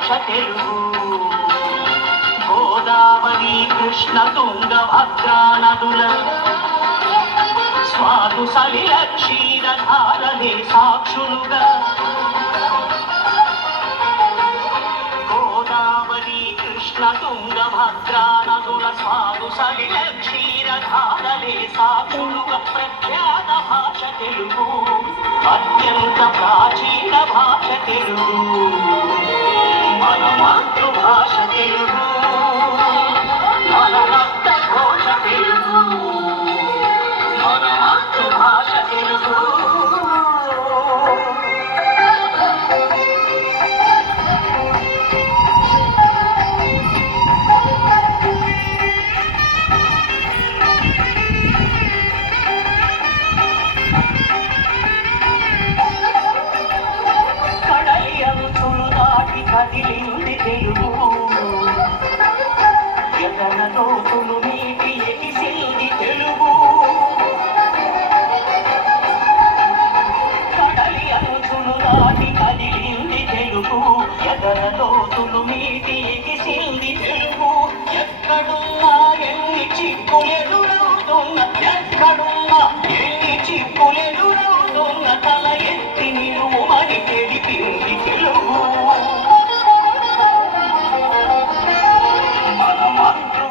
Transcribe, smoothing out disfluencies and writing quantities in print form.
భాష తెలుగు. గోదావరి కృష్ణ తుంగ భద్రా నదుల స్వాదు సలిల క్షీరధారలే సాక్షులుగా. గోదావరి కృష్ణ తుంగ భద్రా నదుల స్వాదు సలిల క్షీరధారలే సాక్షులుగా. ప్రఖ్యాత భాష తెలుగు, అత్యంత ప్రాచీన భాష తెలుగు. మన మాతృభాష తెలుగు, మన రక్త ఘోష తెలుగు, మన మాతృభాష తెలుగు. కడలి అంచులు దాటి కదిలింది తెలుగు, ఎదన లోతులు నీటి ఎగిసింది తెలుగు. కడలి అంచులు దాటి కదిలింది తెలుగు, ఎదన లోతులు నీటి ఎగిసింది తెలుగు. ఎక్కడున్నా ఎన్ని చిక్కులెదు